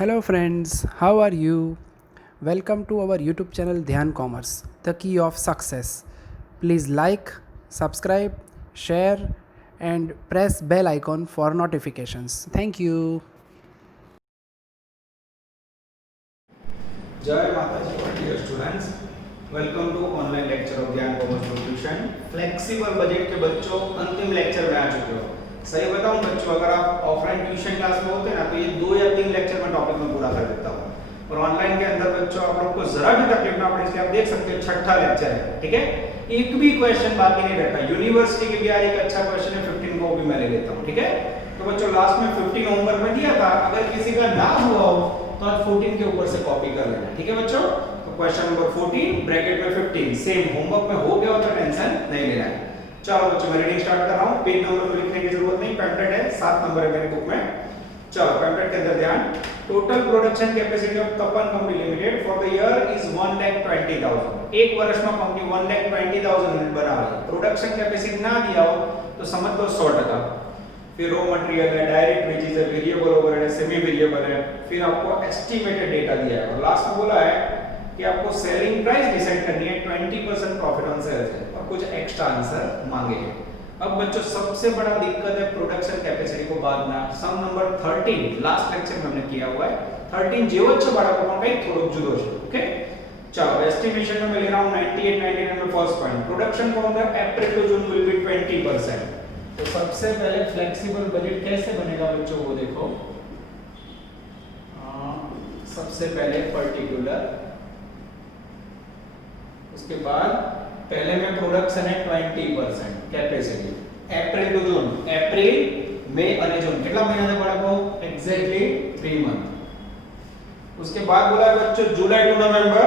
Hello, friends, how are you? Welcome to our YouTube channel Dhyan Commerce, the key of success. Please like, subscribe, share, and press bell icon for notifications. Thank you. जय Mata ji dear students, welcome to online lecture of Gyan commerce tuition. Flexible budget के बच्चों अंतिम lecture में आ चुके हो। सही बताऊं बच्चों, अगर आप ऑफलाइन ट्यूशन क्लास में होते ना तो ये 2 या 3 लेक्चर में टॉपिक में पूरा कर देता हूं, और ऑनलाइन के अंदर बच्चों आप लोग को जरा भी तकलीफ ना पड़े इसलिए आप देख सकते हो छठा लेक्चर है। ठीक है, एक भी क्वेश्चन बाकी नहीं रखा। यूनिवर्सिटी के भी यार एक अच्छा क्वेश्चन है 15 को भी मैं ले लेता हूं। ठीक है, तो बच्चों लास्ट में 15 होमवर्क में दिया था, अगर किसी का ना हुआ हो तो आज 14 के ऊपर से कॉपी कर लेना। ठीक है बच्चों, तो क्वेश्चन नंबर 14 ब्रैकेट में 15 सेम होमवर्क में हो गया हो तो टेंशन नहीं लेना है। चलो बच्चों मैं रीडिंग स्टार्ट कर रहा हूं। पेज नंबर तो लिखने की जरूरत नहीं, पैम्फलेट है 7 नंबर है मेरी बुक में। चलो पैम्फलेट के अंदर ध्यान। Total production capacity of Tapan company limited for the year is 1,20,000। एक वर्ष में कंपनी 1,20,000 यूनिट बना रही है। प्रोडक्शन कैपेसिटी ना दिया हो तो समझ लो 100%। फिर रॉ मटेरियल है, डायरेक्ट वेजेस है, वेरिएबल ओवरहेड है, सेमी वेरिएबल है, फिर आपको एस्टिमेटेड डेटा दिया है और लास्ट में बोला है कि आपको सेलिंग प्राइस डिसाइड करनी है। 20% प्रॉफिट ऑन सेल्स है और कुछ एक्स्ट्रा आंसर मांगे हैं। अब बच्चों सबसे बड़ा दिक्कत है प्रोडक्शन कैपेसिटी को बांधना। सम नंबर 13 लास्ट लेक्चर में हमने किया हुआ है। 13 जेवच्चे बाळको पण काही थोडं जुदो છે। ओके, चलो एस्टिमेशन में मैं ले रहा हूं 98 99 में फर्स्ट पॉइंट। प्रोडक्शन को होगा अप्रैल टू जून विल बी 20%। तो सबसे पहले फ्लेक्सिबल बजट कैसे बनेगा बच्चों वो देखो। सबसे पहले पर्टिकुलर, उसके बाद पहले में प्रोडक्शन है 20% कैपेसिटी अप्रैल टू जून। अप्रैल मई और जून कितना महीना था बाळको? Exactly 3 month. उसके बाद बोला बच्चों जुलाई टू नवंबर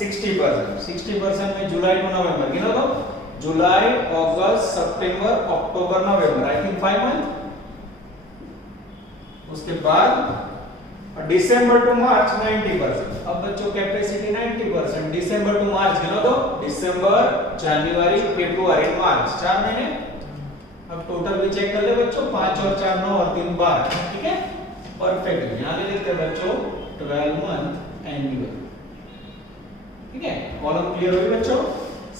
60%। 60% में जुलाई टू नवंबर गिनो तो जुलाई अगस्त सितंबर अक्टूबर नवंबर, आई थिंक 5 मंथ। उसके बाद दिसंबर टू मार्च 90%। अब बच्चों कैपेसिटी 90%, दिसंबर टू मार्च गिनो तो दिसंबर जनवरी फरवरी मार्च 4 महीने। अब टोटल भी चेक कर ले बच्चों, 5 और 4 9 और 3 12। ठीक है, परफेक्ट। यहां ले लेते हैं बच्चों 12 मंथ एनुअल। ठीक है, कॉलम क्लियर हो गई बच्चों।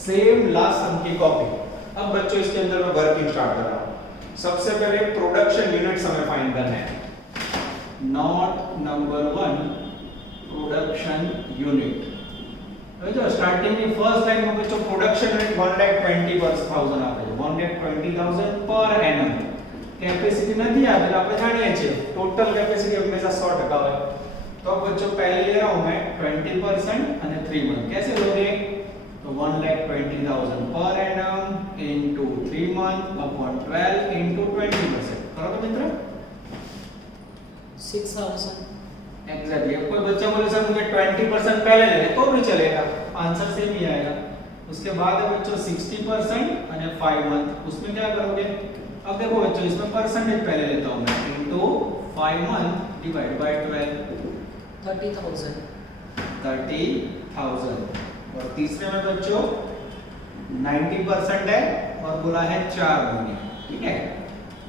सेम लास्ट सम की कॉपी। अब बच्चों इसके अंदर मैं वर्किंग स्टार्ट कर रहा हूं। सबसे पहले प्रोडक्शन यूनिट्स हमें फाइंड करना है। Not number 1 production unit. जो स्टार्टिंग में फर्स्ट लाइन में बच्चों प्रोडक्शन यूनिट 1,20,000 આપે છે। 1,20,000 पर एनम कैपेसिटी નથી આપેલ, આપણે જાણીએ છીએ टोटल कैपेसिटी हमेशा 100% હોય। तो अब बच्चों पहले ले रहा हूं मैं 20% અને 3 मंथ। कैसे लोगे? तो 1,20,000 per annum into 3 month upon 12 into 20%। करो तो मित्र 6,000। एग्जैक्टली। अब कोई बच्चा बोले सर मुझे 20% पहले लेना है तो भी चलेगा, आंसर सेम ही आएगा। उसके बाद है बच्चों 60% और 5 मंथ। उसमें क्या करोगे? अब देखो बच्चों इसमें परसेंटेज पहले लेता हूं मैं, इनटू 5 मंथ डिवाइड बाय 12 30,000। 30,000। और तीसरे में बच्चों 90% है और बोला है 4 महीने। ठीक है,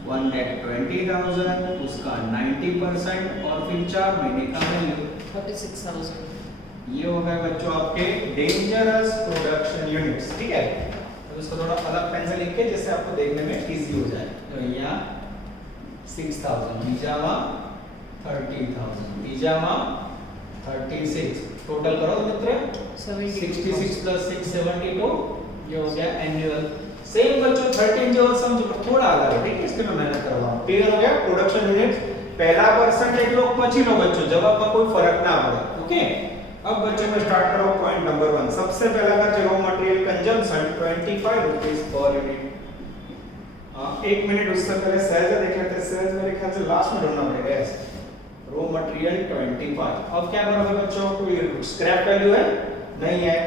1,20,000 उसका 90% और फिर 4 महीने का वैल्यू 46,000। ये हो गए बच्चों आपके डेंजरस प्रोडक्शन यूनिट्स। ठीक है, तो इसको थोड़ा अलग पेन से लिख के जिससे आपको देखने में इजी हो जाए। तो यहाँ 6,000 बीजामा 30,000 बीजामा 36। टोटल करो मित्र 66 प्लस 6 72। ये हो गया एनुअल। सेम बच्चों 13 जो समझ लो थोड़ा अलग है। ठीक है, इसके में मेहनत कर रहा हूं। क्लियर हो गया? प्रोडक्शन यूनिट्स पहला परसेंटेज लो પછી लो बच्चों, जवाब में कोई फर्क ना पड़े। ओके, अब बच्चों में स्टार्ट करो पॉइंट नंबर 1। सबसे पहला का raw material consumption 25 rupees per unit. 1 minute उससे पहले सेल्स देख लेते हैं। सेल्स मेरे ख्याल से लास्ट में ढूंढना पड़ेगा। Yes, raw material 25। अब क्या करोगे बच्चों? कोई स्क्रैप वैल्यू है? नहीं है।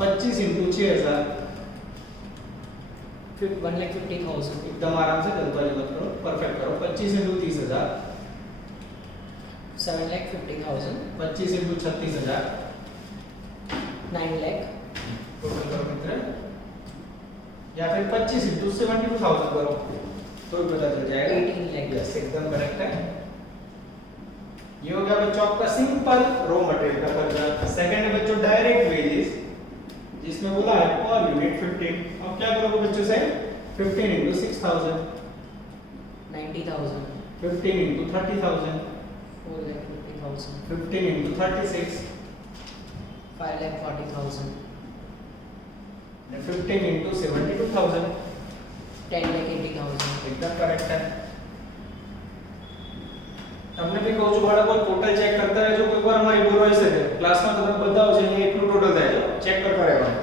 25 * 6000 फिर 1,50,000। एकदम आराम से जल्दबाजी मत करो, परफेक्ट करो। 25 * 30,000 7,50,000। 25 * 36,000 9 लाख। टोटल करो मित्र, या फिर 25 * 72,000 करो तो भी पता चल जाएगा। 18 लाख। यस, एकदम करेक्ट है। ये हो गया बच्चों आपका सिंपल रॉ मटेरियल का खर्चा। सेकंड है बच्चों डायरेक्ट वेजेस, जिसमें बोला है पर यूनिट 15। अब क्या करोगे बच्चों से 15 into 6000, 90,000, 15 into 30,000, 4,50,000, 15 into 36, 5,40,000, and 15 into 72,000। 10,80,000, एकदम करेक्ट है। તમને બી કહું છું બાળકો ટોટલ ચેક કરતા રહેજો, કોઈ વાર અમારી ભૂલ હોઈ શકે ક્લાસમાં તમને બતાવો છે અહીંયા એટલું ટોટલ થાય છે, ચેક કરતા રહેવાનું।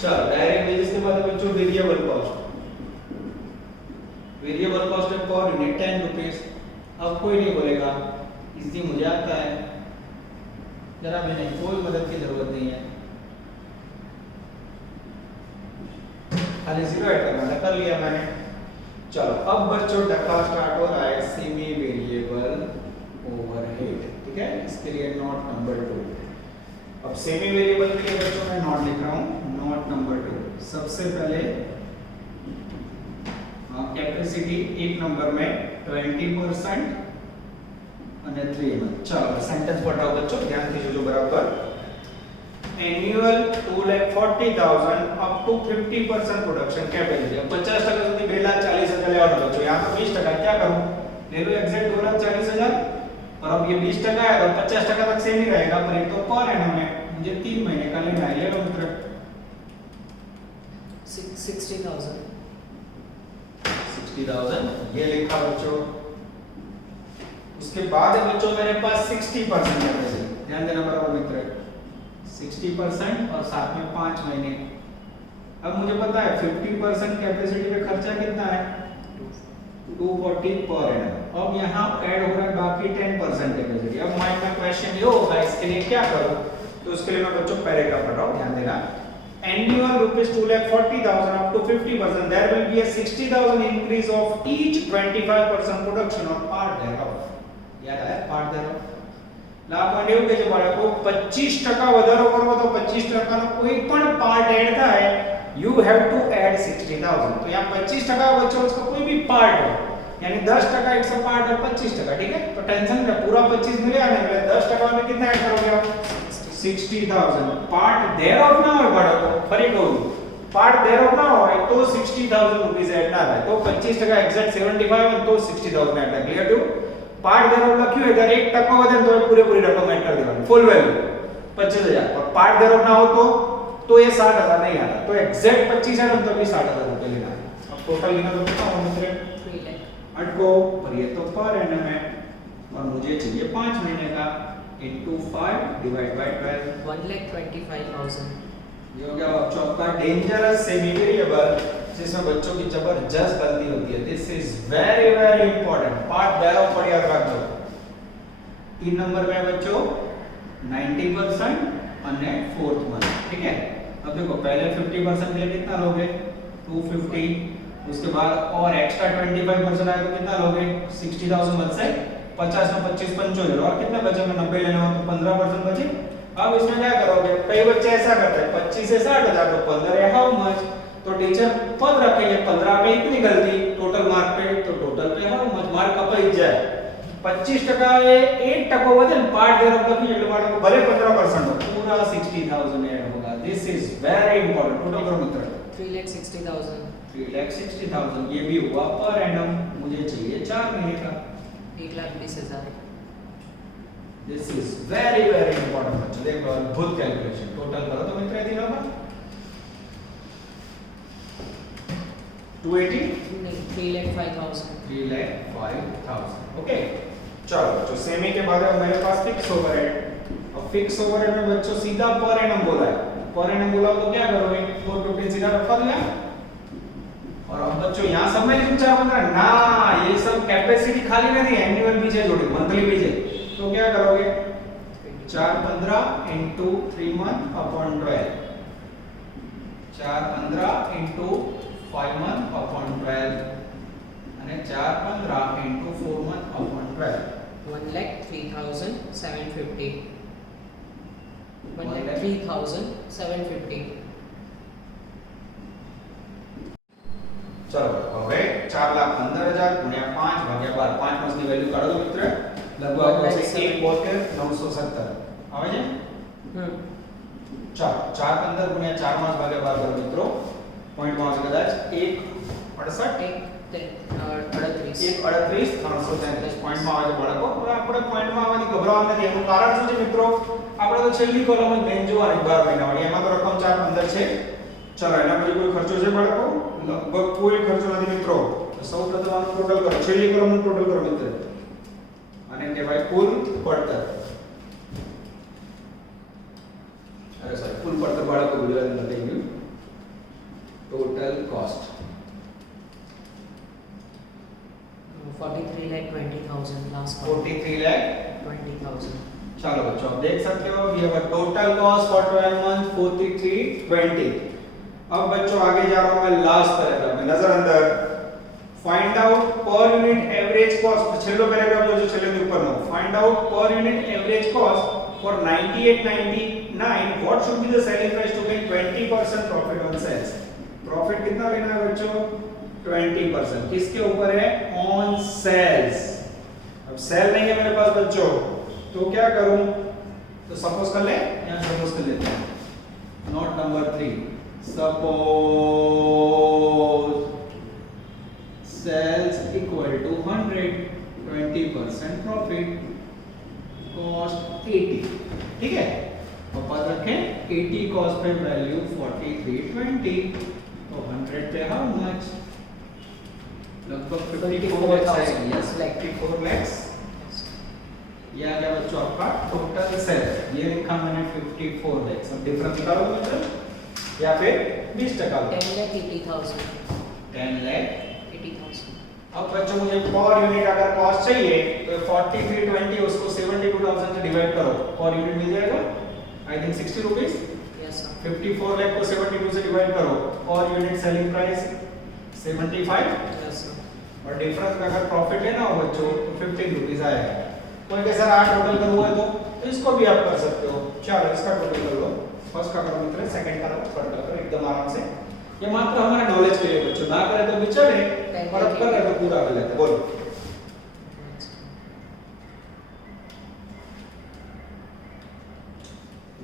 ચલો डायरेक्ट वेजेस के बाद बच्चों वेरिएबल कॉस्ट। वेरिएबल कॉस्ट है पर यूनिट 10 रुपीस। अब कोई नहीं बोलेगा इजी मुझे आता है, जरा भी नहीं, कोई मदद की जरूरत नहीं है, खाली जीरो ऐड करना था, कर लिया मैंने। चलो अब बच्चों टका स्टार्ट हो रहा है सेमी वेरिएबल ओवरहेड, ठीक है, इसके लिए नोट नंबर 2। अब सेमी वेरिएबल के लिए बच्चों मैं नोट लिख रहा हूं, नोट नंबर 2। सबसे पहले कैपेसिटी एक नंबर में 20% અને 3 में। चलो सेंटेंस बताओ बच्चों, ध्यान से जो बराबर। Annual 2,40,000 up to 50% production capacity. 50% સુધી 2,40,000 લેવાનો बच्चों, यहां तो 20% क्या करूं, ले लो एग्जैक्ट 2,40,000 और अब ये 20% है तो 50% तक सेम ही रहेगा, पर ये तो पर एनम है, मुझे 3 महीने का लेना है। ले लो मित्र 60,000, 60,000 ये लिखा बच्चों। उसके बाद है बच्चों मेरे पास 60% कैपेसिटी, ध्यान देना बराबर मित्र, 60% और साथ में 5 महीने। अब मुझे पता है 50% कैपेसिटी पे खर्चा कितना है 240 पर एनम। अब यहाँ ऐड हो रहा है बाकी 10% कैपेसिटी। अब माइंड में क्वेश्चन ये होगा इसके लिए क्या करूं, तो उसके लिए मैं बच्चों पैराग्राफ पढ़ रहा हूं, ध्यान देना। annual rupees 2,40,000 up to 50%, there will be a 60,000 increase of each 25% production or part thereof। याद आया part thereof? ला पॉइंट એવું કે છે બાળકો 25% વધારો કરવો તો 25% નો કોઈ પણ પાર્ટ એડ થાય, you have to add 60,000। तो यहाँ 25% बच्चों उसका कोई भी पार्ट हो, यानी 10% एक सौ पार्ट और 25%, ठीक है। तो टेंशन में पूरा 25 मिलेगा नहीं, 10% में कितना ऐड करोगे आप 60,000। पार्ट thereof ना हो बाળકો, ફરી કહું પાર્ટ thereof ના હોય તો 60,000 રૂપીસ એડ ના થાય, તો 25% એક્ઝેક્ટ 75 અને તો 60,000 એડ થાય। Clear two? पार्ट thereof લખ્યું હોય ત્યારે 1% વધે તો પૂરેપૂરી રકમ એડ કરી દેવાની, ફૂલ વેલ્યુ 25,000। और पार्ट thereof ना हो तो ये 60,000 नहीं आता, तो एग्जैक्ट 25 है तो भी 60,000 रुपए लेना है। अब टोटल लेना तो कितना होगा मित्र 3 lakh, अटको, पर ये तो पर एनम है और मुझे चाहिए 5 महीने का, into 5 डिवाइड बाय 12। 1,25,000, ये हो गया बच्चों आपका डेंजरस सेमी वेरिएबल, जिसमें बच्चों की जबरदस्त गलती होती है। This is very very important, part thereof पर याद रख दो। 3 नंबर में बच्चों 90% અને 4th मंथ, ठीक है। अब देखो पहले 50% लिए कितना लोगे 250, उसके बाद और एक्स्ट्रा 25% आए तो कितना लोगे 60,000 बच से 50 में 25 75 और कितने बचे में 90 लेना हो तो 15% बचे। अब इसमें क्या करोगे, कई बच्चे ऐसा करते हैं 25 से 60,000 तो 15 है हाउ मच, तो टीचर पद रखेंगे 15 में इतनी गलती टोटल मार्क पे, तो टोटल पे हाउ मच मार्क कपाई जाए। 25% એ 1% વધે ને પાર્ટ thereof લખી એટલે બાળકો ભલે 15% हो पूरा 60,000 ऐड होगा। This is very important. Total करो मित्र 3,60,000, 3,60,000 ये भी हुआ पर एनम, मुझे चाहिए 4 महीने का। 1,20,000, this is very very important बच्चों, देखो अद्भुत कैलकुलेशन। टोटल करो तो मित्र ये तीनों का 280 नहीं 3,05,000, 3,05,000। ओके चलो बच्चों सेमी के बाद अब मेरे पास फिक्स ओवरहेड। अब फिक्स ओवरहेड में बच्चों सीधा पर एनम बोला है, पर एनम बोला तो क्या करोगे 450 सीधा रखा दिया। और अब बच्चों यहां सब में लिखूं 415 ना, ये सब कैपेसिटी खाली नहीं, एनुअल भी है जोड़ी मंथली भी है, तो क्या करोगे 415 into 3 month upon 12, 415 into 5 month upon 12 અને 415 into 4 month upon 12, 1,03,750, 1,03,750, चलो હવે 4,15,000 ગુણ્યા 5 ભાગ્યા 12, 5 માસની વેલ્યુ કાઢો તો મિત્ર लगभग આવશે 172,970 આવે છે ચાલો 4 15 ગુણ્યા 4 માં ભાગ્યા 12 કરો મિત્રો પોઈન્ટ માં આવશે કદાચ 1.38 પોઈન્ટ માં આવે છે બાળકો હવે આપણે પોઈન્ટ માં આવવાની ગભરાવાનું નથી એનું કારણ શું છે મિત્રો આપણે તો છેલ્લી કોલમ જ મેઈન જોવાની 12 મહિનાવાળી એમાં તો રકમ 4 15 છે ચાલો એના પછી કોઈ ખર્ચો છે બાળકો લગભગ કોઈ ખર્ચો નથી મિત્રો સૌપ્રથમ આનું ટોટલ કરો છેલ્લી કોલમનું ટોટલ કરો મિત્રો અને કહેવાય કુલ પડતર અરે સર કુલ પડતર બાળકો ગુજરાતીમાં થઈ ગયું ટોટલ કોસ્ટ 43,20,000 last 43,20,000 चलो बच्चों आप देख सकते हो ये टोटल कॉस्ट फॉर 12 मंथ 43,20 अब बच्चों आगे जा रहा हूं मैं लास्ट पैराग्राफ में नजर अंदर फाइंड आउट पर यूनिट एवरेज कॉस्ट छेल्लो पैराग्राफ जो छेल्ले ऊपर नो फाइंड आउट पर unit average cost for 9899 what should be the selling price to gain 20% profit on sales profit कितना लेना है बच्चों 20% किसके ऊपर है ऑन सेल्स अब सेल नहीं है मेरे पास बच्चों तो क्या करूं तो सपोज कर ले यहां सपोज कर लेते हैं note number 3 suppose sales equal to 100 20% profit cost 80 ठीक है और पद रखें 80 कॉस्ट पे वैल्यू 4320 तो 100 पे हाउ मच लगभग 54 lakhs ये आ गया बच्चों आपका टोटल सेल ये लिखा मैंने 54 lakhs अब डिफरेंस निकालो बच्चों या फिर 20% 10,80,000 10,80,000 अब बच्चों मुझे पर यूनिट अगर कॉस्ट चाहिए तो 4320 उसको 72,000 से डिवाइड करो पर यूनिट मिल जाएगा I think 60 rupees yes sir 54 lakh को 72 से डिवाइड करो per unit selling price 75 yes sir और डिफरेंस में अगर प्रॉफिट लेना हो बच्चों तो 15 रुपीस आएगा कोई के सर 8 टोटल करूंगा तो इसको भी आप कर सकते हो चलो इसका टोटल कर लो फर्स्ट का करो मित्र सेकंड का करो थर्ड का करो एकदम आराम से ये मात्र हमारे नॉलेज के लिए बच्चों ना करे तो बिचड़े और अब कर रहे तो पूरा कर लेते बोलो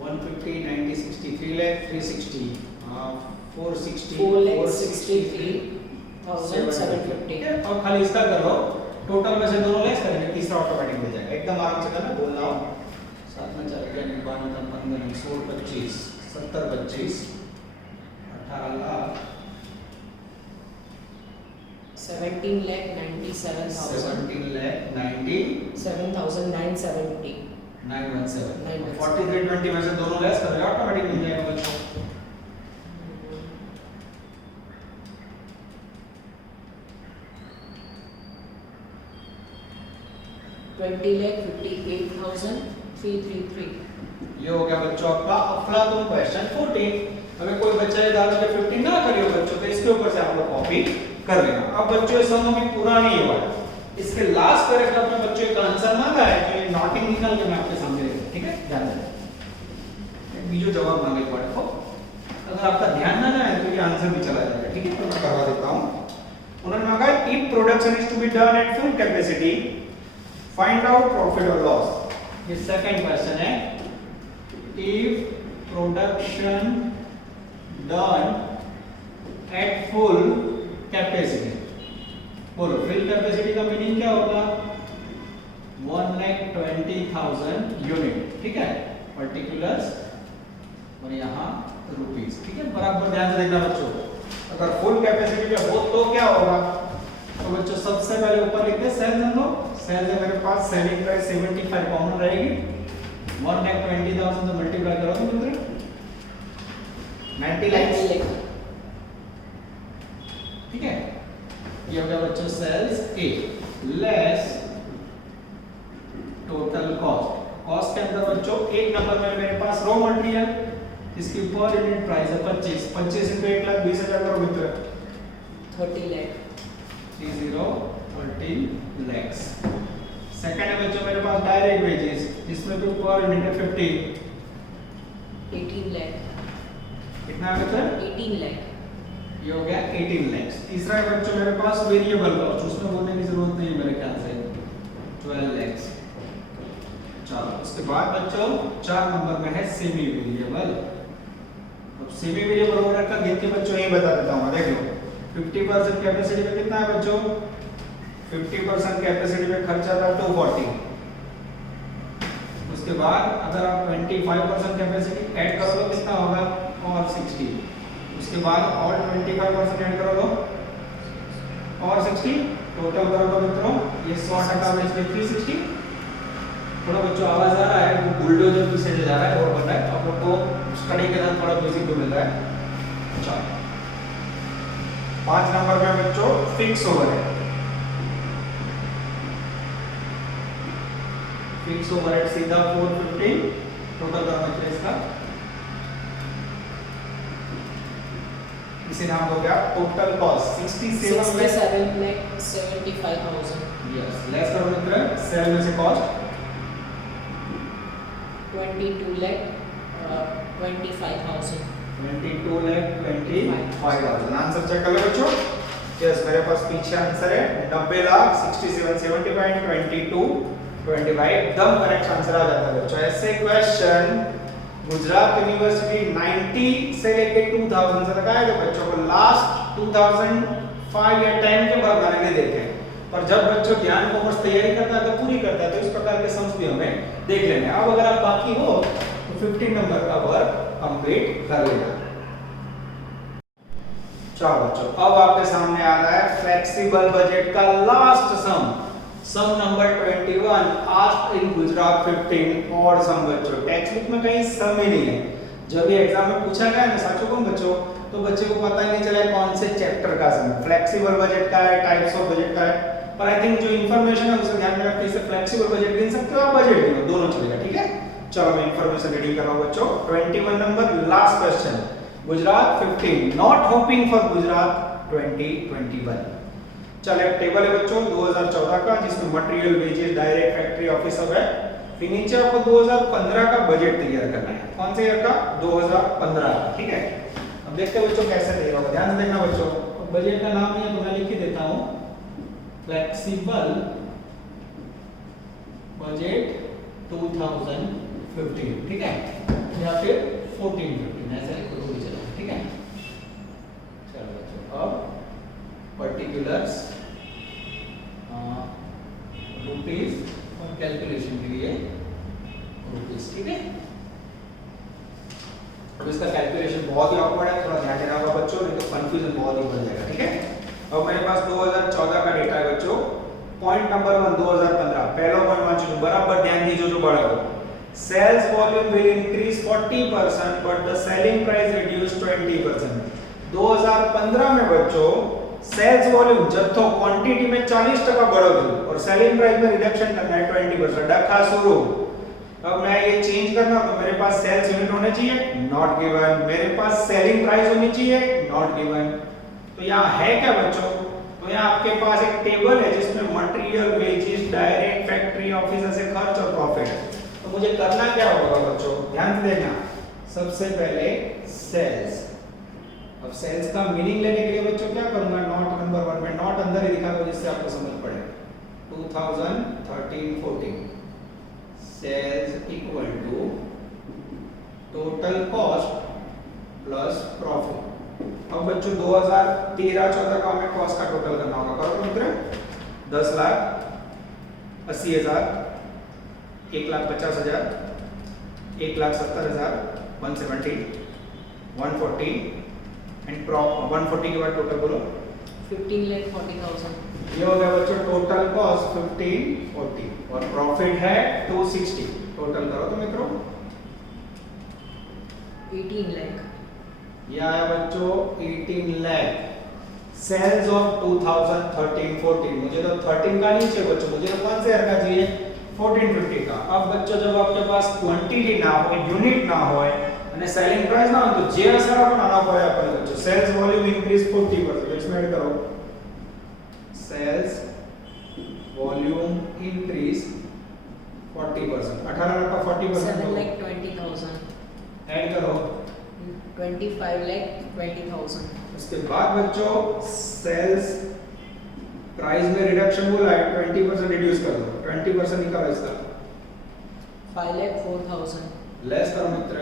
150 90 60 3 lakh 360 460 463,750 और खाली इसका कर लो टोटल में से दोनों लेस करेंगे तीसरा ऑटोमेटिक मिल जाएगा एकदम आराम से करना बोलना हो साथ में चलेगा 92 15 16 25 70 25 18 लाख 17,97,000 917 4320 में से दोनों लेस करेंगे ऑटोमेटिक मिल जाएगा बच्चों 20,58,333 ये हो गया बच्चों आपका अफलातून क्वेश्चन 14 अगर कोई बच्चा ये दादा के 15 ना करियो बच्चों तो इसके ऊपर से आप लोग कॉपी कर लेना अब बच्चों ये सब अभी पूरा नहीं हुआ इसके लास्ट पैराग्राफ में बच्चों एक आंसर मांगा है जो ये नॉटिंग निकाल के मैं आपके सामने रखूंगा ठीक है ध्यान देना एक बीजो जवाब मांगे पड़े को अगर आपका ध्यान ना जाए तो ये आंसर भी चला जाएगा ठीक है तो मैं करवा देता हूं उन्होंने मांगा if production is to be done at full capacity find out profit और लॉस ये सेकंड क्वेश्चन है if production done at full capacity बोलो full capacity का मीनिंग क्या होगा 1,20,000 यूनिट ठीक है पर्टिकुलर्स और यहाँ रुपीस ठीक है बराबर ध्यान से देखना बच्चों अगर फुल कैपेसिटी पे हो तो क्या होगा तो बच्चों सबसे पहले ऊपर लिखते हैं सेल्स हम लोग सेल्स है मेरे पास सेलिंग प्राइस 75 कॉमन रहेगी 1,20,000 से मल्टीप्लाई करो तो मित्र 90 लाख ठीक है ये हो गया बच्चों सेल्स ए लेस टोटल कॉस्ट के अंदर बच्चों एक नंबर में मेरे पास रॉ मटेरियल इसकी पर यूनिट प्राइस है 25 into 1,20,000 करो मित्र 30 lakh 30 lakhs सेकंड है बच्चों मेरे पास डायरेक्ट वेजेस इसमें तो पर यूनिट है 50 18 lakh कितना है बच्चों 18 lakh ये हो गया 18 lakhs तीसरा है बच्चों मेरे पास वेरिएबल कॉस्ट उसमें बोलने की जरूरत नहीं है मेरे ख्याल से 12 lakhs चलो उसके बाद बच्चों 4 नंबर में है सेमी वेरिएबल। अब सेमी वेरिएबल का गिन के बच्चों यही बता देता हूँ, देख लो 50% कैपेसिटी पे कितना है बच्चों, 50% कैपेसिटी पे खर्चा था 240। उसके बाद अगर आप 25% कैपेसिटी ऐड करो तो कितना होगा, और 60। उसके बाद और 25% ऐड करो तो और 60, टोटल करो तो मित्रों ये 100% में इसमें 360। थोड़ा बच्चों आवाज आ रहा है, वो बुलडोजर पीछे से जा रहा है और बन रहा है, आप लोग को स्टडी के साथ थोड़ा म्यूजिक भी मिल रहा है। अच्छा 5 नंबर में बच्चों फिक्स ओवरहेड। फिक्स ओवरहेड सीधा 415, टोटल करना चाहिए इसका, इसे नाम दो क्या, total cost 67 lakh 75,000। Yes, less करो मित्र, सेल में से cost 22 lakh 25,000। 22 lakh 25,000। Answer check कर लो बच्चों। यस, मेरे पास पीछे आंसर है 90 लाख 67 75 22 25, एकदम करेक्ट आंसर आ जाता है बच्चों। ऐसे क्वेश्चन गुजरात यूनिवर्सिटी 90 से लेके 2000 से तक आए थे बच्चों को, लास्ट 2005 या 10 के बाद मैंने नहीं देखे, पर जब बच्चों ध्यान कॉमर्स तैयारी करता है तो पूरी करता है, तो इस प्रकार के सम्स भी हमें देख लेने हैं। अब अगर आप बाकी हो तो 15 नंबर का वर्क कंप्लीट कर लेना। चलो बच्चों, अब आपके सामने आ रहा है फ्लेक्सिबल बजट का last sum number 21, asked in Gujarat 15 और सम बच्चों। टेक्स्ट बुक में कहीं सम ही नहीं है। जब ये एग्जाम में पूछा गया ना साचो कौन बच्चों, तो बच्चे को पता ही नहीं चला कौन से चैप्टर का सम, फ्लेक्सिबल बजट का है, टाइप्स ऑफ बजट का है, पर आई थिंक जो इंफॉर्मेशन है उसे ध्यान में रखते इसे फ्लेक्सिबल बजट गिन सकते हो, आप बजट गिनो, दोनों चलेगा, ठीक है। चलो मैं इंफॉर्मेशन रीडिंग कर रहा हूं बच्चों। 21 number last question, Gujarat 15 not hoping for Gujarat 2021। चलो एक टेबल है बच्चों 2014 का, जिसमें material, wages, direct, factory, office सब है। फिर नीचे आपको 2015 का बजट तैयार करना है। कौन से ईयर का, 2015 का, ठीक है। अब देखते हैं बच्चों कैसे तैयार होगा, ध्यान से देखना बच्चों। बजट का नाम नहीं है तो मैं लिख ही देता हूं, फ्लेक्सिबल बजट 2015, ठीक है, या फिर 14-15 ऐसे लिखो तो भी चलेगा, ठीक है। चलो बच्चों, अब पर्टिकुलर्स रुपीस और कैलकुलेशन के लिए रुपीस, ठीक है। अब इसका कैलकुलेशन बहुत ही ऑकवर्ड है, थोड़ा ध्यान देना होगा बच्चों, नहीं तो कंफ्यूजन बहुत ही बढ़ जाएगा, ठीक है। अब मेरे पास 2014 का डेटा है बच्चों। पॉइंट नंबर 1 2015, पहला पॉइंट मान चुके, बराबर ध्यान दीजिए जो बड़ा हो। Sales volume will increase 40% but the selling price reduce 20%। 2015 में बच्चों सेल्स वॉल्यूम जत्थो क्वांटिटी में 40% बढ़ोतरी और सेलिंग प्राइस में रिडक्शन करना है 20%, डखा शुरू। अब मैं ये चेंज करना तो मेरे पास सेल्स यूनिट होने चाहिए, नॉट गिवन। मेरे पास सेलिंग प्राइस होनी चाहिए, नॉट गिवन। तो यहाँ है क्या बच्चों, तो यहाँ आपके पास एक टेबल है जिसमें material, wages, direct, factory, office ऐसे खर्च और प्रॉफिट। तो मुझे करना क्या होगा बच्चों, ध्यान से देखना। सबसे पहले सेल्स, अब सेल्स का मीनिंग लेने के लिए बच्चों क्या करूंगा, नॉट नंबर 1 में नॉट अंदर ही दिखा दो जिससे आपको समझ पड़े। 2013-14 sales equal to total cost plus profit. अब बच्चों 2013-14 का हमें कॉस्ट का टोटल करना होगा, करो मित्र। 10,80,000, 1,50,000, 1,70,000, 170, 140 एंड 140 के बाद टोटल बोलो 15,40,000। ये हो गया बच्चों टोटल कॉस्ट 1540 और प्रॉफिट है 260। टोटल करो तो मित्रों 18 लाख। ये आया बच्चों 18 लाख। सेल्स ऑफ 2013-14, मुझे तो 13 का नहीं चाहिए बच्चों, मुझे तो कौन से ईयर का चाहिए, 1450 का। अब बच्चों जब आपके पास क्वांटिटी ना हो, यूनिट ना हो અને સેલિંગ પ્રાઇસ ના હોય તો જે અસર આપણને આના પર આપણે બચ્ચો સેલ્સ વોલ્યુમ ઇન્ક્રીઝ 40%, इसमें ऐड करो सेल्स वॉल्यूम इंक्रीज 40%, 18 का 40% 7,20,000। ऐड करो 25,20,000। उसके बाद बच्चों सेल्स प्राइस में रिडक्शन बोला है 20% रिड्यूस कर दो, 20% निकालो इसका 5,04,000. लेस करो मित्र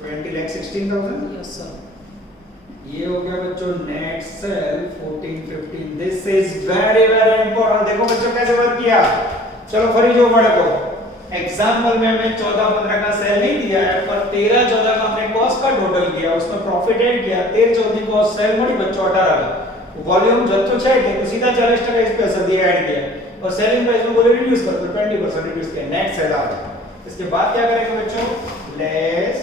20,16,000. Yes, sir. ये हो गया बच्चों net cell 14-15. This is very very important. देखो बच्चों कैसे वर्क किया. चलो फरी जो पढ़े को एग्जाम्पल में हमें 14-15 का सेल नहीं दिया है पर 13-14 का हमने कॉस्ट का टोटल किया, उसमें प्रॉफिट ऐड किया, 13-14 कॉस्ट सेल मળી बच्चों 18 का वॉल्यूम जत्थो છે કે सीधा 40% इस पे असर दिया ऐड किया और सेलिंग प्राइस में बोले रिड्यूस कर दो 20% रिड्यूस किया नेट सेल आ गया. इसके बाद क्या करेंगे बच्चों लेस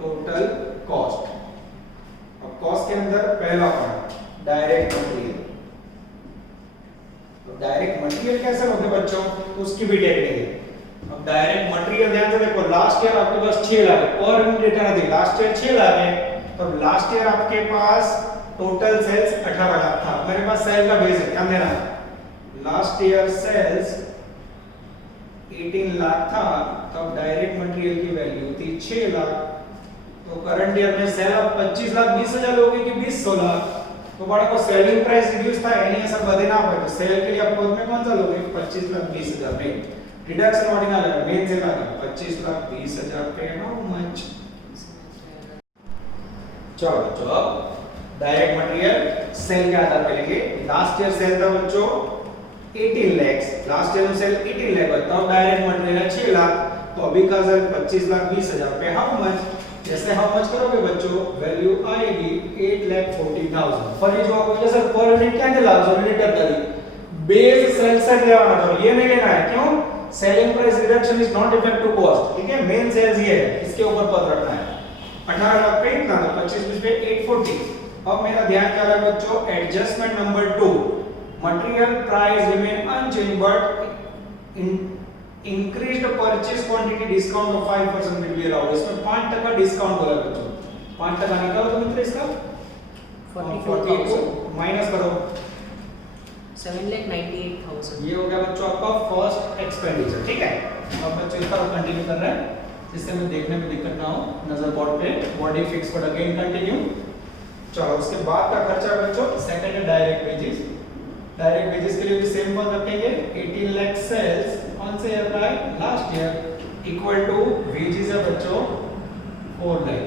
टोटल कॉस्ट. अब कॉस्ट के अंदर पहला पॉइंट डायरेक्ट मटेरियल. तो डायरेक्ट मटेरियल कैसे होते बच्चों उसकी भी टेक्निक है. अब डायरेक्ट मटेरियल ध्यान से देखो लास्ट ईयर आपके पास 6 लाख है पर यूनिट रिटर्न थी लास्ट ईयर 6 लाख है तो लास्ट ईयर आपके पास टोटल सेल्स 18 लाख था. मेरे पास सेल का बेस है ध्यान देना. लास्ट ईयर सेल्स 18 लाख था तब डायरेक्ट मटेरियल की वैल्यू थी 6 लाख. तो करंट ईयर में सेल अब 25 लाख 20,000 लोगे कि 20 लाख. तो बड़ा को सेलिंग प्राइस रिड्यूस था यानी ऐसा बदे ना हो तो सेल के लिए आप पद में कौन सा लोगे 25 लाख 20,000 में रिडक्शन वाली ना लगा मेन सेल आ 25 लाख 20,000 पे हाउ मच. चलो बच्चों अब डायरेक्ट मटेरियल सेल के आधार पे लेंगे. लास्ट ईयर सेल था बच्चों 18 lakh. Last year cell 18 lakh तब डायरेक्ट मटेरियल 6 लाख. तो अभी का सेल 25 लाख 20,000 पे हाउ मच. जैसे हाउ मच करोगे बच्चों वैल्यू आएगी 8,40,000. पर ये जो आपको सर पर यूनिट क्या चला यूनिट करता है बेस सेल सेट लेना तो ये नहीं लेना है. क्यों selling price reduction is not effect to cost. ठीक है मेन सेल्स ये है इसके ऊपर पद रखना है. 18 लाख पे इतना 25 पे 840. अब मेरा ध्यान क्या रहा बच्चों adjustment number 2 material price remain unchange but increased purchase quantity discount of 5% will be allowed. इसमें 5% डिस्काउंट बोला बच्चों 5% निकालो तो मित्र इसका 44,000 माइनस करो 7,98,000. ये हो गया बच्चों आपका फर्स्ट एक्सपेंडिचर. ठीक है अब बच्चों इस तरफ कंटिन्यू कर रहे हैं जिससे हमें देखने में दिक्कत ना हो. नजर बोर्ड पे बॉडी फिक्स पर अगेन कंटिन्यू. चलो उसके बाद का खर्चा बच्चों सेकंड है डायरेक्ट वेजेस. डायरेक्ट वेजेस के लिए भी सेम पद रखेंगे 18 लाख सेल्स कौन से ईयर का है last year equal to wages है बच्चों 4 लाख.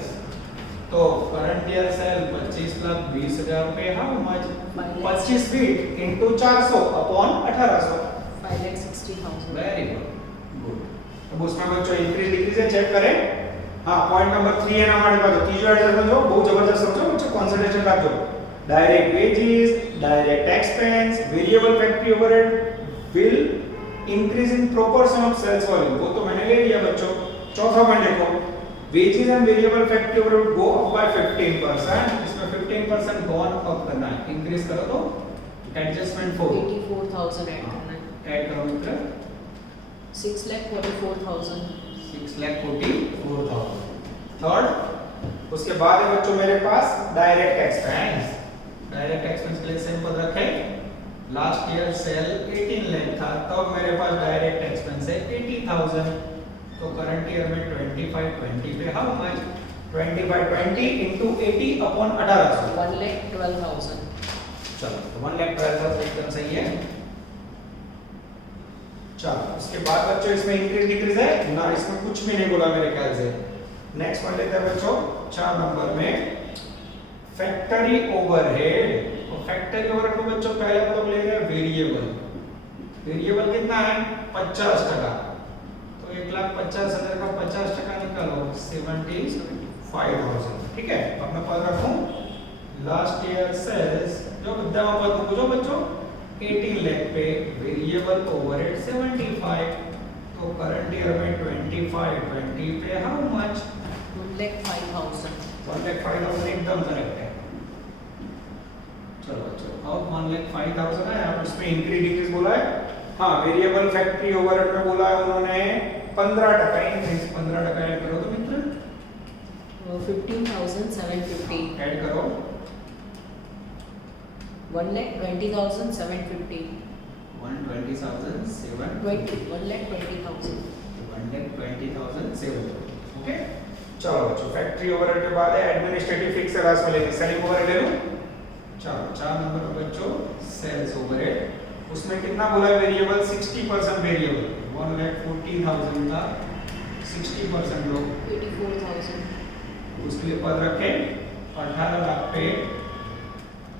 तो करंट ईयर सेल 25 लाख 20,000 पे how much 25 feet into 400 upon 1800 5,60,000. Very good. अब उसमें बच्चों इंक्रीज डिक्रीज है चेक करें. हां पॉइंट नंबर 3 है ना हमारे पास तीसरा एडजस्ट समझो बहुत जबरदस्त समझो बच्चों कंसंट्रेशन रखो. Direct wages direct expense variable factory overhead will increase in proportion of sales volume. वो तो मैंने ले लिया बच्चों. चौथा पॉइंट देखो wages and variable factory overhead go up by 15%. इसमें 15% गॉन अप करना है इंक्रीज करो तो एडजस्टमेंट 4 84,000 ऐड करना है. ऐड करो मित्र 6,44,000. 6,44,000. थर्ड उसके बाद है बच्चों मेरे पास डायरेक्ट एक्सपेंस. डायरेक्ट एक्सपेंस के लिए सेम पद रखें. लास्ट ईयर सेल 18 लाख था तब मेरे पास डायरेक्ट एक्सपेंस है 80,000. तो करंट ईयर में 25/20 पे हाउ मच 25/20 into 80 upon 1800 1,12,000. चलो तो 1,12,000 एकदम सही है. चलो उसके बाद बच्चों इसमें इंक्रीज डिक्रीज है ना इसमें कुछ भी नहीं बोला मेरे ख्याल से. नेक्स्ट पॉइंट लेते हैं बच्चों 4 नंबर में फैक्ट्री ओवरहेड. तो फैक्ट्री ओवरहेड में बच्चों पहले हम लोग ले रहे हैं वेरिएबल. वेरिएबल कितना है 50%. तो 1,50,000 का 50% निकालो 75,000. ठीक है अब मैं पद रखूं लास्ट ईयर सेल्स जो विद्या पद पूछो बच्चों 18 लाख पे वेरिएबल ओवरहेड 75. तो करंट ईयर में 25/20 पे हाउ मच 1,05,000. 1,05,000 एकदम करेक्ट है. चलो बच्चों अब 1,05,000 है. अब इसमें इंक्रीज डिक्रीज बोला है. हाँ वेरिएबल फैक्ट्री ओवरहेड में बोला है उन्होंने 15% इंक्रीज 15% ऐड करो तो मित्र 15,750. ऐड करो 1,20,750. 1,20,750. 1,20,000. 1,20,750. ओके चलो बच्चों फैक्ट्री ओवरहेड के बाद है एडमिनिस्ट्रेटिव फिक्स है लास्ट में लेंगे. सेलिंग ओवरहेड ले लो. चलो 4 नंबर पर बच्चों सेल्स ओवरहेड उसमें कितना बोला है वेरिएबल 60% वेरिएबल 1,40,000 का 60% लो 84,000. उसके लिए पद रखे 18 लाख पे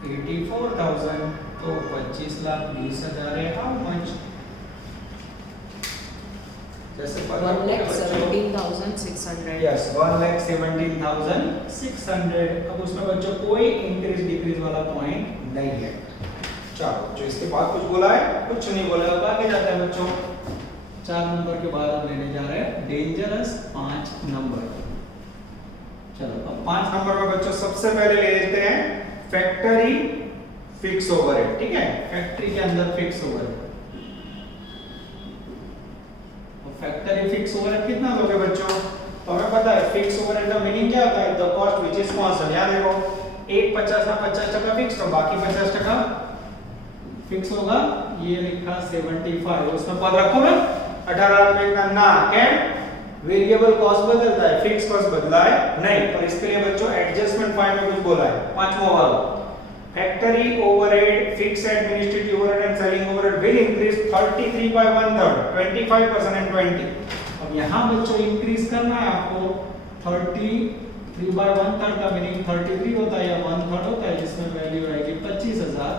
84,000 तो 25,20,000 है हाउ मच जैसे पद 1,17,600. यस 1,17,600 अब उसमें बच्चों कोई इंक्रीज डिक्रीज वाला पॉइंट नहीं है। चलो जो इसके बाद कुछ बोला है कुछ नहीं बोला अब आगे जाते हैं बच्चों 4 नंबर के बाद हम लेने जा रहे हैं डेंजरस 5 नंबर। चलो अब 5 नंबर में बच्चों सबसे पहले ले लेते हैं फैक्टरी फिक्स ओवरहेड। ठीक है फैक्ट्री के अंदर fix overhead factory fix overhead कितना लोगे बच्चों तो हमें पता है फिक्स ओवरहेड का मीनिंग क्या होता है the cost which is constant. याद देखो एक 50 ना 50% फिक्स तो बाकी 50% फिक्स होगा ये लिखा 75 उसमें पद रखो ना 18 रुपए का ना क्या वेरिएबल कॉस्ट बदलता है फिक्स कॉस्ट बदला है नहीं पर इसके लिए बच्चों एडजस्टमेंट पॉइंट में कुछ बोला है पांचवा वाला factory overhead fix administrative overhead and selling overhead will increase 33 by 1/3 25% and 20। अब यहां बच्चों इंक्रीज करना है आपको 33 by 1/3 का मीनिंग 33 होता है या 1/3 होता है जिसमें वैल्यू आएगी 25,000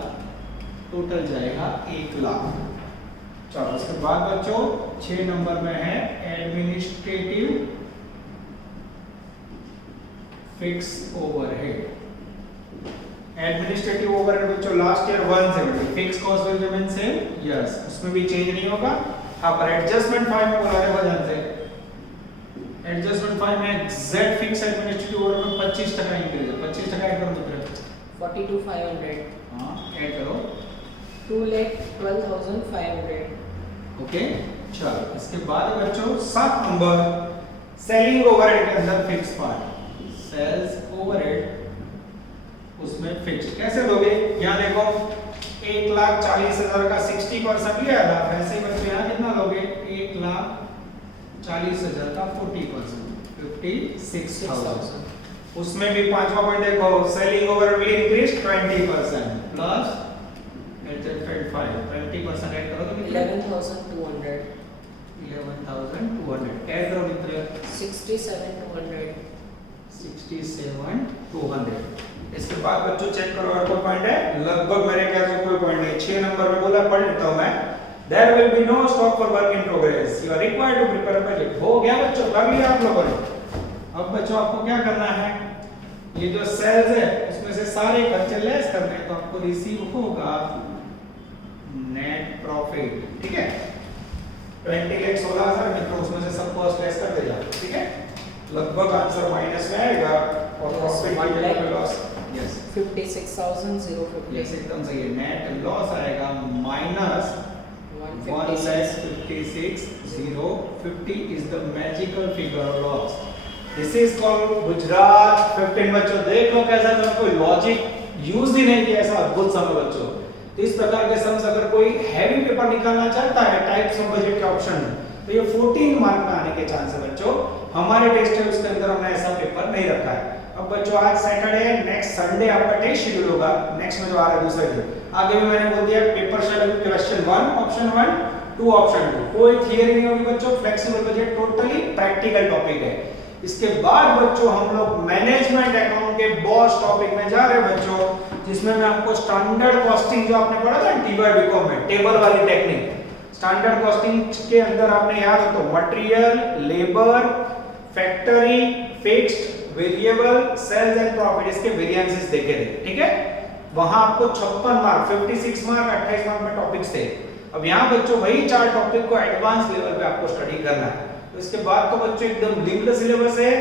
टोटल जाएगा 1 लाख। चलो उसके बाद बच्चों 6 नंबर में है administrative fix overhead. Administrative overhead बच्चों last year 170 fix cost will remain same yes उसमें भी चेंज नहीं होगा। हाँ पर एडजस्टमेंट 5 में बोला है वजन से एडजस्टमेंट 5 में जेड फिक्स एडमिनिस्ट्रेटिव ओवरहेड में 25% इंक्रीज है 25% ऐड करो मित्र 42,500. हां ऐड करो 2,12,500. ओके। चलो इसके बाद बच्चों 7 नंबर सेलिंग ओवरहेड के अंदर फिक्स पार्ट सेल्स ओवरहेड उसमें फिक्स कैसे लोगे यहाँ देखो 1,40,000 का 60% लिया था वैसे ही बच्चों यहाँ कितना लोगे 1,40,000 का 40% 56,000 उसमें भी पांचवा पॉइंट देखो selling overhead will increase 20% plus adjusted 5 20% add करो तो कितना 11,200. 11,200 ऐड करो मित्र 67,200. 67,200। इसके बाद बच्चों चेक करो और कोई पॉइंट है लगभग मेरे ख्याल से कोई पॉइंट नहीं 6 नंबर में बोला पढ़ लेता हूं मैं there will be no stock for work in progress you are required to prepare budget. हो गया बच्चों कर लिया आप लोगों ने। अब बच्चों आपको क्या करना है ये जो सेल्स है उसमें से सारे खर्चे लेस करने हैं तो आपको रिसीव होगा नेट प्रॉफिट। ठीक है 20,16,000 मित्रों उसमें से सब कॉस्ट लेस कर देगा। ठीक है लगभग आंसर माइनस में आएगा और प्रॉफिट की जगह पे लॉस यस 56,050. यस एकदम सही है नेट लॉस आएगा minus 1,56,050 is the magical figure of loss. This is called Gujarat 15 बच्चों देख लो कैसा था कोई लॉजिक यूज ही नहीं किया ऐसा अद्भुत समय बच्चों। तो इस प्रकार के सम्स अगर कोई हैवी पेपर निकालना चाहता है टाइप्स ऑफ बजट के ऑप्शन में तो ये 14 मार्क में आने के चांस है बच्चों। हमारे टेस्ट है उसके अंदर हमने ऐसा पेपर नहीं रखा है। अब बच्चों आज सैटरडे है नेक्स्ट संडे आपका टेस्ट शेड्यूल होगा नेक्स्ट में जो आ रहा है दूसरे दिन आगे भी मैंने बोल दिया paper schedule question 1 option 1 2 option 2 कोई थियरी नहीं होगी बच्चों flexible budget totally practical topic है। इसके बाद बच्चों हम लोग मैनेजमेंट अकाउंट के बॉस टॉपिक में जा रहे हैं बच्चों जिसमें मैं आपको स्टैंडर्ड कॉस्टिंग जो आपने पढ़ा था टीवाई बीकॉम में टेबल वाली टेक्निक स्टैंडर्ड कॉस्टिंग के अंदर आपने याद हो तो material labour factory fixed variable sales and profit इसके वेरिएंसेस देखे थे। ठीक है वहां आपको 56 मार्क 56 मार्क 28 मार्क में टॉपिक्स थे। अब यहां बच्चों वही 4 टॉपिक को एडवांस लेवल पे आपको स्टडी करना है। तो इसके बाद तो बच्चों एकदम लिंक्ड सिलेबस है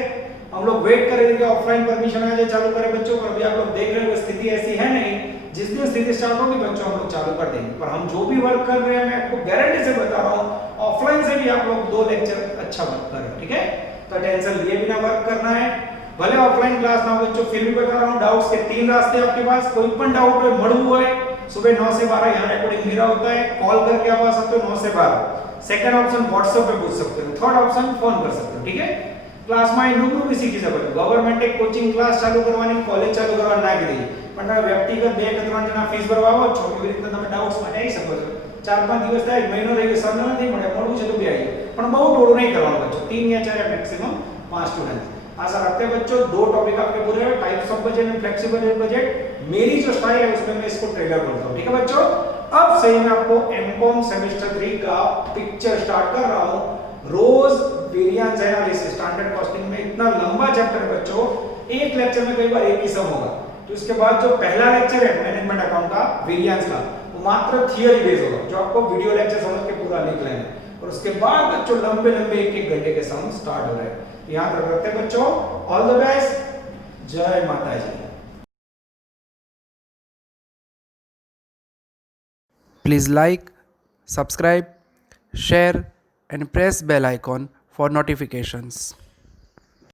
हम लोग वेट करेंगे कि ऑफलाइन परमिशन आ जाए चालू करें बच्चों पर अभी आप लोग देख रहे हो स्थिति ऐसी है नहीं जिस दिन स्थिति स्टार्ट होगी बच्चों हम लोग चालू कर देंगे। पर हम जो भी वर्क कर रहे हैं मैं आपको गारंटी से बता रहा हूं ऑफलाइन से भी आप लोग 2 लेक्चर अच्छा वर्क करें। ठीक है तो टेंशन लिए बिना वर्क करना है भले ऑफलाइन क्लास ना हो बच्चों फिर भी बता रहा हूं डाउट्स के 3 रास्ते आपके पास कोई पण डाउट हो मड़ू है सुबह 9 से 12 यहां रिकॉर्डिंग मेरा होता है कॉल करके आप आ सकते हो 9 से 12 सेकंड ऑप्शन व्हाट्सएप पे पूछ सकते हो थर्ड ऑप्शन फोन कर सकते हो। ठीक है क्लास में रूबरू भी सीखी શકો गवर्नमेंट एक कोचिंग क्लास ચાલુ કરવાની કોલેજ ચાલુ કરવાની ના કરી પણ વ્યક્તિગત 2 કે 3 જણા ફીસ ભરવા આવો છો એવી રીતે તમે ડાઉટ્સ માટે આવી શકો છો 4-5 દિવસ થાય, મહિનો થઈ ગયો, સર નથી મળે, મોડું છે તો બે આવી જાઓ, પણ બહુ ટોળું નહીં કરવાનું બચ્ચો, 3 या 4 मैक्सिमम 5 स्टूडेंट्स। आशा रखते हैं बच्चों 2 टॉपिक आपके पूरे हुए, types of budget and flexible budget. मेरी जो स्टाइल है उसमें मैं इसको ट्रेलर बोलता हूं, ठीक है बच्चों। अब सही में आपको एमकॉम सेमेस्टर 3 का पिक्चर स्टार्ट कर रहा हूं। रोज वेरिएंस एनालिसिस स्टैंडर्ड कॉस्टिंग में इतना लंबा चैप्टर है बच्चों, एक लेक्चर में कई बार एक ही सम होगा। तो इसके बाद जो पहला लेक्चर है मैनेजमेंट अकाउंट का वेरिएंस का, वो मात्र थियरी बेस्ड होगा, जो आपको वीडियो लेक्चर समझ के पूरा लिख लेना है। और उसके बाद बच्चों लंबे लंबे 1-1 घंटे के सम स्टार्ट हो रहे हैं। याद रखते हैं बच्चों। All the best. जय माता जी। Please like, subscribe, share and press bell icon for notifications.